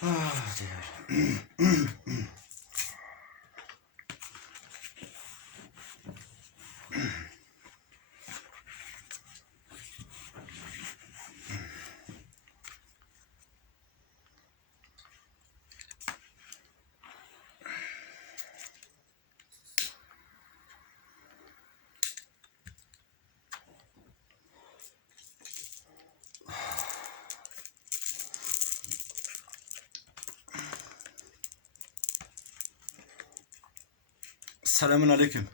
Oh dear. Selamun Aleyküm.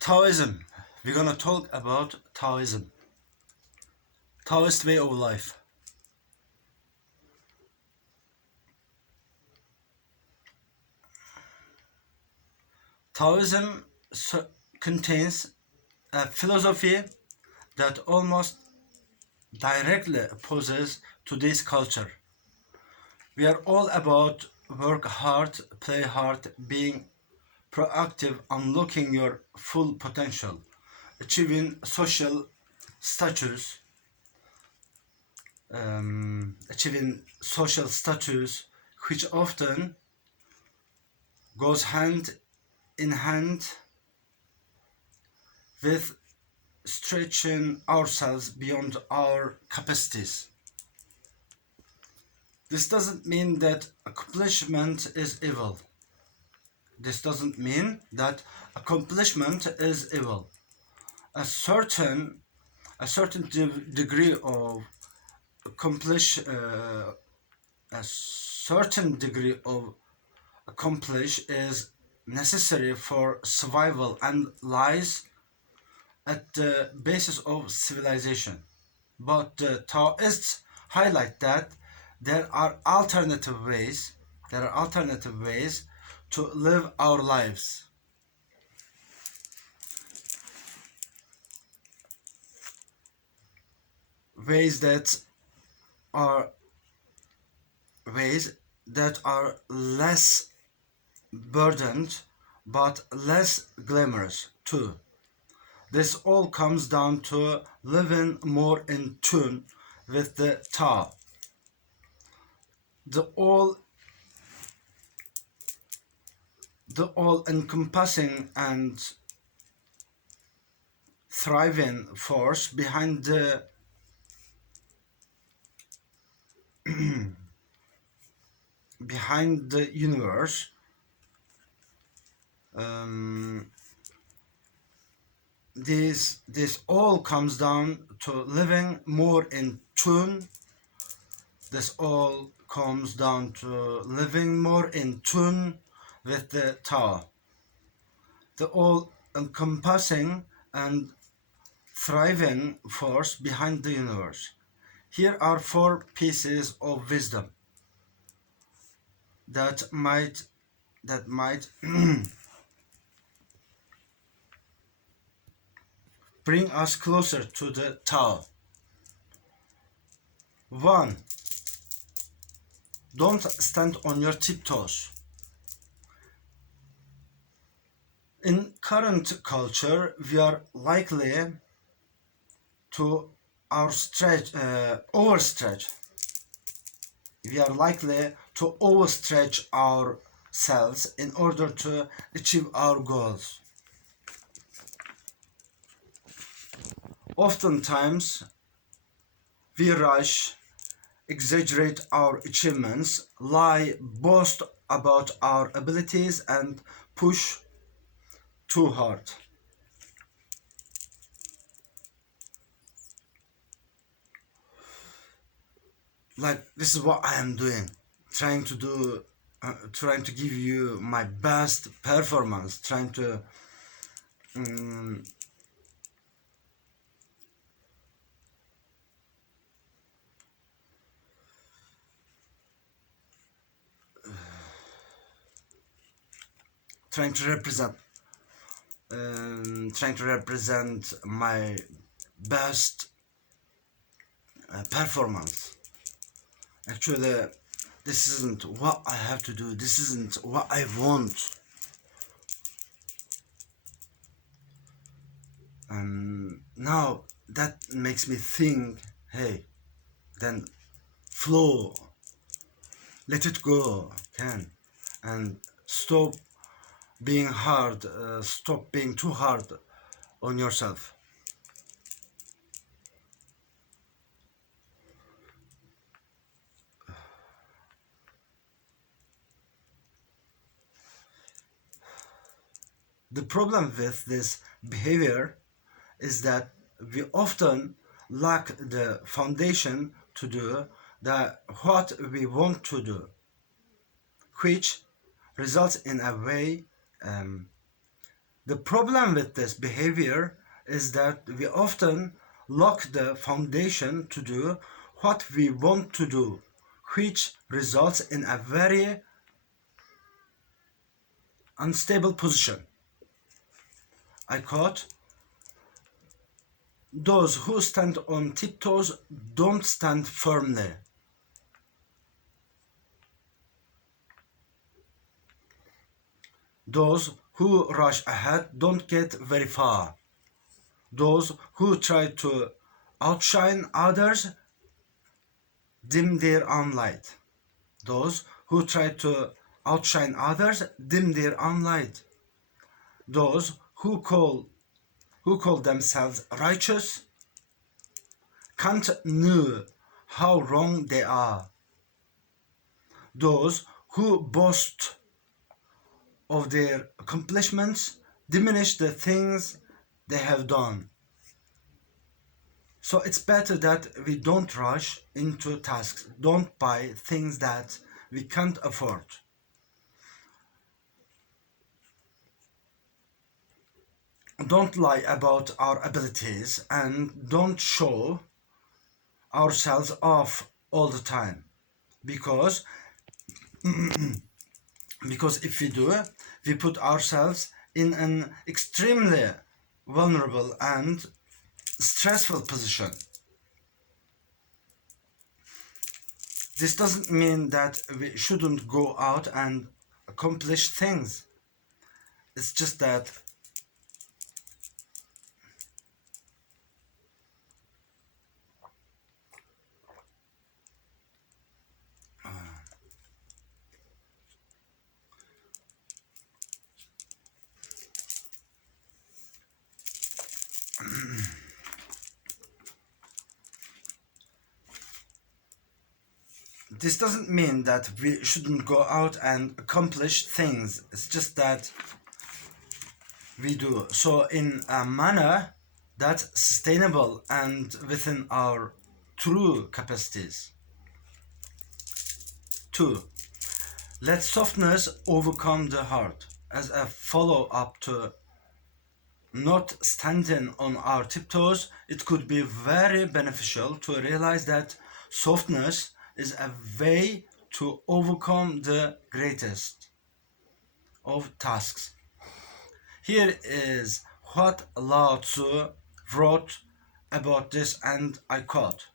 Taoism. We're gonna talk about Taoism. Taoist way of life. Taoism contains a philosophy that almost directly opposes today's culture. We are all about work hard, play hard, being proactive, unlocking your full potential, achieving social status, which often goes hand in hand with stretching ourselves beyond our capacities. This doesn't mean that accomplishment is evil. This doesn't mean that accomplishment is evil. A certain degree of accomplish is necessary for survival and lies at the basis of civilization. But the Taoists highlight that there are alternative ways to live our lives. Ways that are less burdened but less glamorous too. This all comes down to living more in tune with the Tao, the all-encompassing and thriving force behind the universe. This all comes down to living more in tune. This all comes down to living more in tune with the Tao, the all-encompassing and thriving force behind the universe. Here are 4 pieces of wisdom that might bring us closer to the Tao. 1. Don't stand on your tiptoes. In current culture, we are likely to overstretch. We are likely to overstretch ourselves in order to achieve our goals. Oftentimes, we rush, exaggerate our achievements, lie, boast about our abilities, and push too hard. Like, this is what I am doing, trying to give you my best performance, trying to represent my best performance. Actually, this isn't what I have to do. This isn't what I want. And now that makes me think, hey, then flow, let it go, can, and stop being too hard on yourself. The problem with this behavior is that we often lack the foundation to do what we want to do, which results in a way. The problem with this behavior is that we often lack the foundation to do what we want to do, which results in a very unstable position. I quote, "Those who stand on tiptoes don't stand firmly." Those who rush ahead don't get very far. Those who try to outshine others dim their own light. Those who try to outshine others dim their own light. Those who call themselves righteous can't know how wrong they are. Those who boast of their accomplishments diminish the things they have done. So it's better that we don't rush into tasks, don't buy things that we can't afford. Don't lie about our abilities and don't show ourselves off all the time, because if we do, we put ourselves in an extremely vulnerable and stressful position. This doesn't mean that we shouldn't go out and accomplish things. It's just that this doesn't mean that we shouldn't go out and accomplish things. It's just that we do so in a manner that's sustainable and within our true capacities. 2. Let softness overcome the heart. As a follow-up to not standing on our tiptoes, it could be very beneficial to realize that softness is a way to overcome the greatest of tasks. Here is what Lao Tzu wrote about this, and I quote,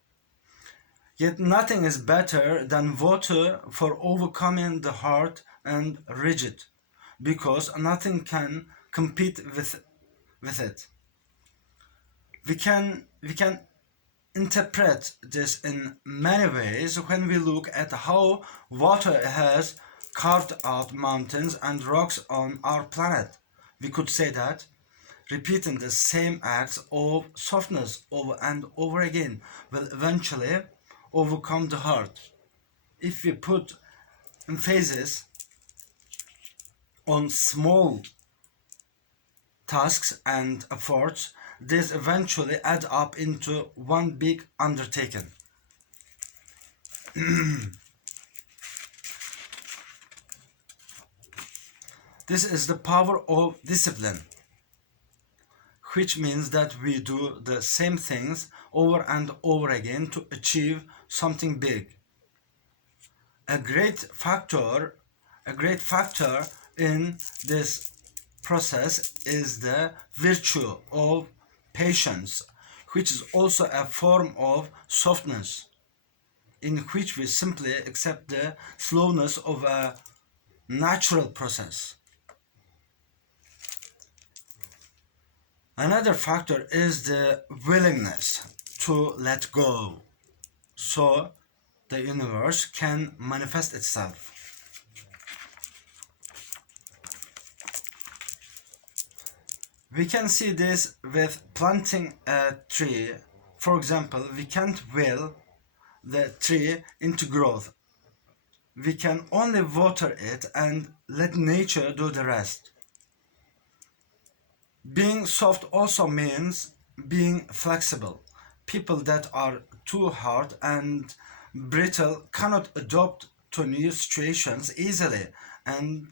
"Yet nothing is better than water for overcoming the hard and rigid, because nothing can compete with it." We can interpret this in many ways when we look at how water has carved out mountains and rocks on our planet. We could say that repeating the same acts of softness over and over again will eventually overcome the heart. If we put emphasis on small tasks and efforts, these eventually add up into one big undertaking. This is the power of discipline, which means that we do the same things over and over again to achieve something big. A great factor in this process is the virtue of patience, which is also a form of softness, in which we simply accept the slowness of a natural process. Another factor is the willingness to let go, so the universe can manifest itself. We can see this with planting a tree. For example, we can't will the tree into growth. We can only water it and let nature do the rest. Being soft also means being flexible. People that are too hard and brittle cannot adapt to new situations easily and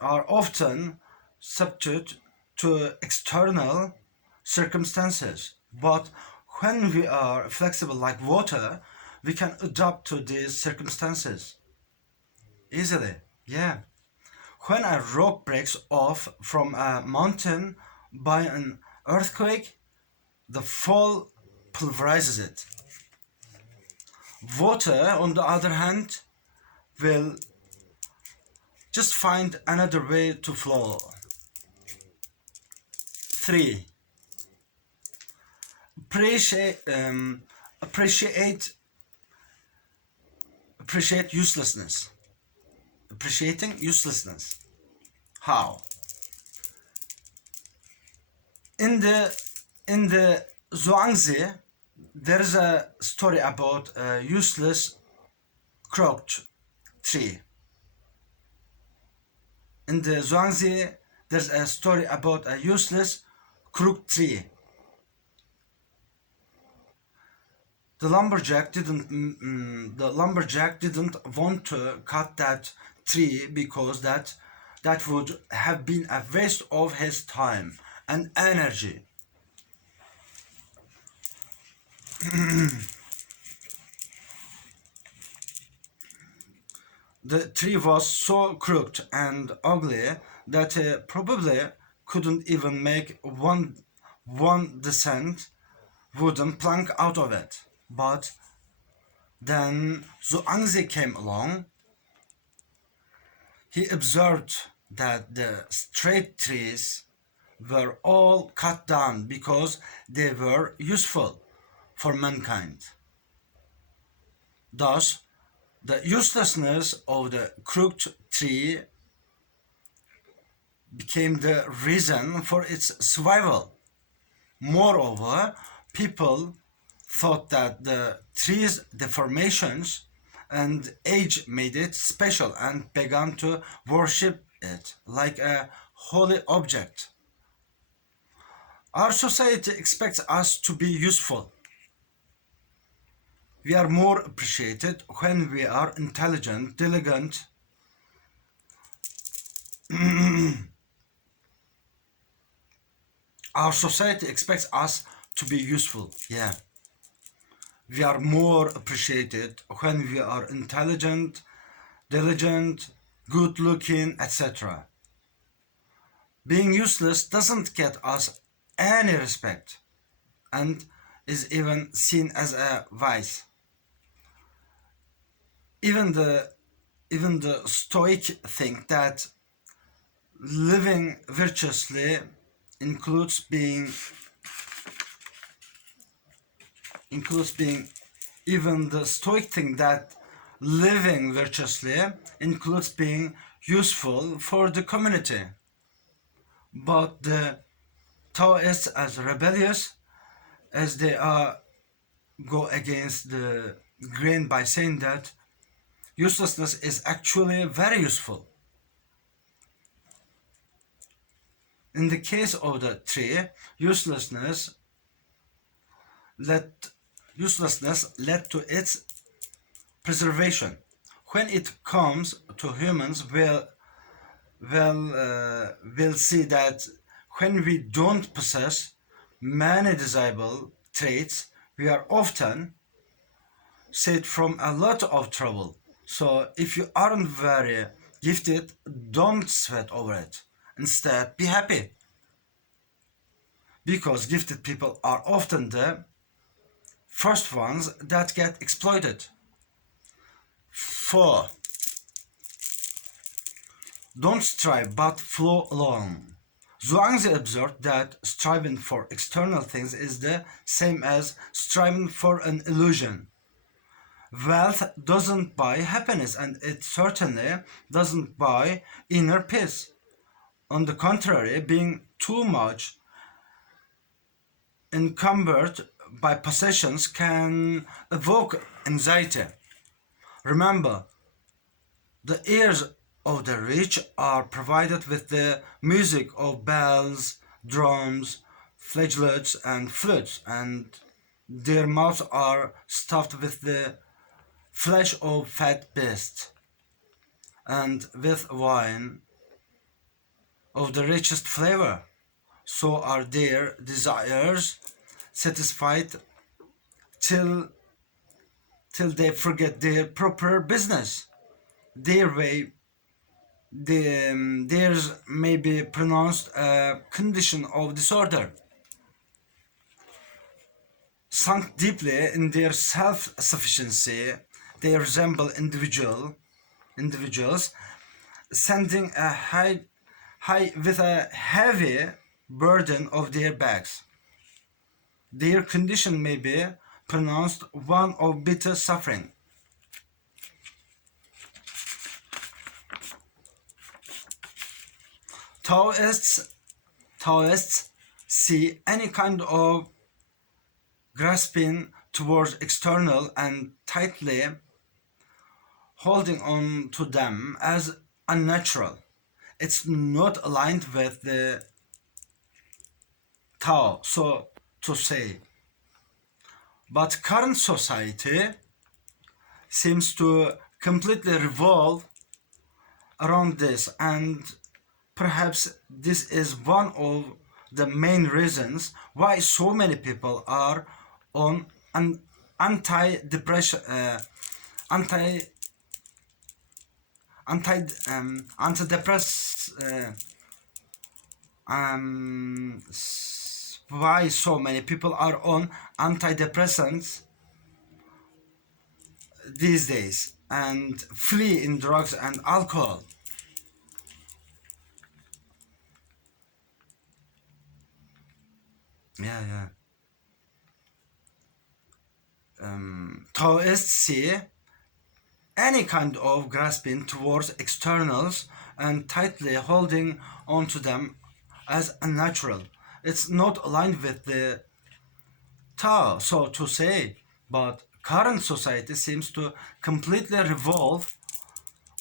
are often subject to external circumstances. But when we are flexible like water, we can adapt to these circumstances easily. Yeah. When a rock breaks off from a mountain by an earthquake, the fall pulverizes it. Water, on the other hand, will just find another way to flow. 3. Appreciate, appreciate, appreciate uselessness. Appreciating uselessness. How? In the Zhuangzi, there is a story about a useless crooked tree. In the Zhuangzi, there's a story about a useless crooked tree. The lumberjack didn't want to cut that tree because that would have been a waste of his time and energy. The tree was so crooked and ugly that he probably couldn't even make one decent wooden plank out of it. But then Zhuangzi came along. He observed that the straight trees were all cut down because they were useful for mankind. Thus, the uselessness of the crooked tree became the reason for its survival. Moreover, people thought that the tree's deformations and age made it special and began to worship it like a holy object. Our society expects us to be useful. We are more appreciated when we are intelligent, diligent, our society expects us to be useful. Yeah. We are more appreciated when we are intelligent, diligent, good looking, etc. Being useless doesn't get us any respect and is even seen as a vice. Even the Stoic think that living virtuously includes being even the Stoic think that living virtuously includes being useful for the community. But the Taoists, as rebellious as they are, go against the grain by saying that uselessness is actually very useful. In the case of the tree, uselessness led to its preservation. When it comes to humans, we'll see that when we don't possess many desirable traits, we are often saved from a lot of trouble. So if you aren't very gifted, don't sweat over it. Instead, be happy. Because gifted people are often the first ones that get exploited. 4. Don't strive but flow along. Zhuangzi observed that striving for external things is the same as striving for an illusion. Wealth doesn't buy happiness, and it certainly doesn't buy inner peace. On the contrary, being too much encumbered by possessions can evoke anxiety. Remember, the ears of the rich are provided with the music of bells, drums, flageolets, and flutes, and their mouths are stuffed with the flesh of fat beasts, and with wine of the richest flavor. So are their desires satisfied till they forget their proper business. Their way, theirs may be pronounced a condition of disorder. Sunk deeply in their self-sufficiency, they resemble individuals sending a high with a heavy burden of their backs. Their condition may be pronounced one of bitter suffering. Taoists see any kind of grasping towards external and tightly holding on to them as unnatural. It's not aligned with the Tao, so to say. But current society seems to completely revolve around this, and perhaps this is one of the main reasons why so many people are on an anti-depression, anti anti antidepress why so many people are on antidepressants these days and flee in drugs and alcohol. Yeah. Taoists see any kind of grasping towards externals and tightly holding on to them as unnatural. It's not aligned with the Tao, so to say, but current society seems to completely revolve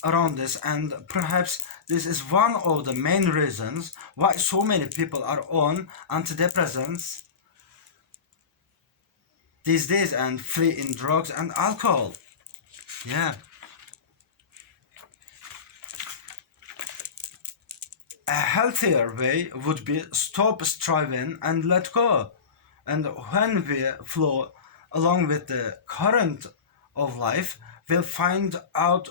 around this, and perhaps this is one of the main reasons why so many people are on antidepressants these days and flee in drugs and alcohol. Yeah. A healthier way would be stop striving and let go. And when we flow along with the current of life, we'll find out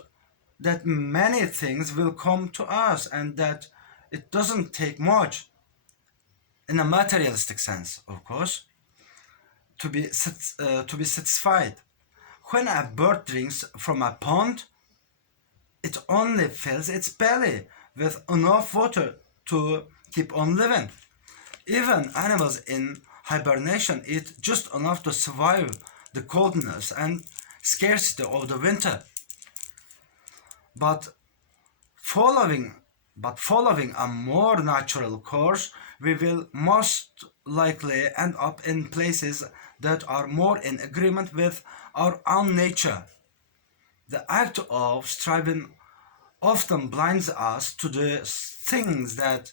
that many things will come to us and that it doesn't take much, in a materialistic sense, of course, to be satisfied. When a bird drinks from a pond, it only fills its belly with enough water to keep on living. Even animals in hibernation eat just enough to survive the coldness and scarcity of the winter. But following a more natural course, we will most likely end up in places that are more in agreement with our own nature. The act of striving often blinds us to the things that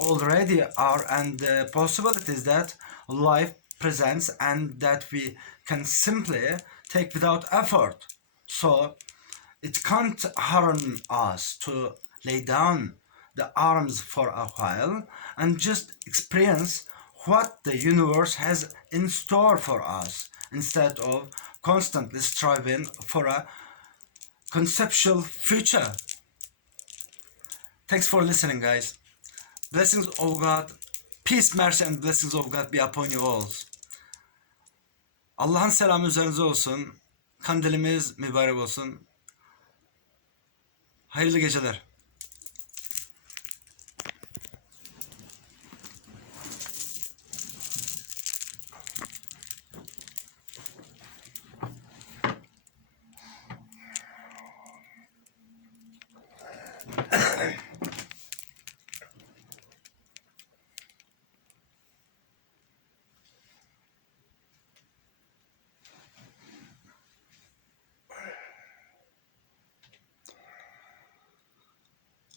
already are and the possibilities that life presents and that we can simply take without effort. So it can't harm us to lay down the arms for a while and just experience what the universe has in store for us instead of constantly striving for a conceptual future. Thanks for listening, guys. Blessings of God, peace, mercy and blessings of God be upon you all. Allah'ın selamı üzerinize olsun. Kandilimiz mübarek olsun. Hayırlı geceler.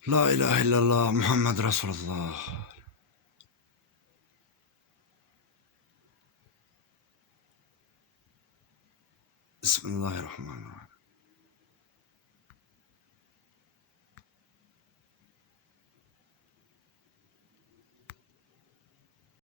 La ilahe illallah Muhammed Resulullah. Bismillahirrahmanirrahim.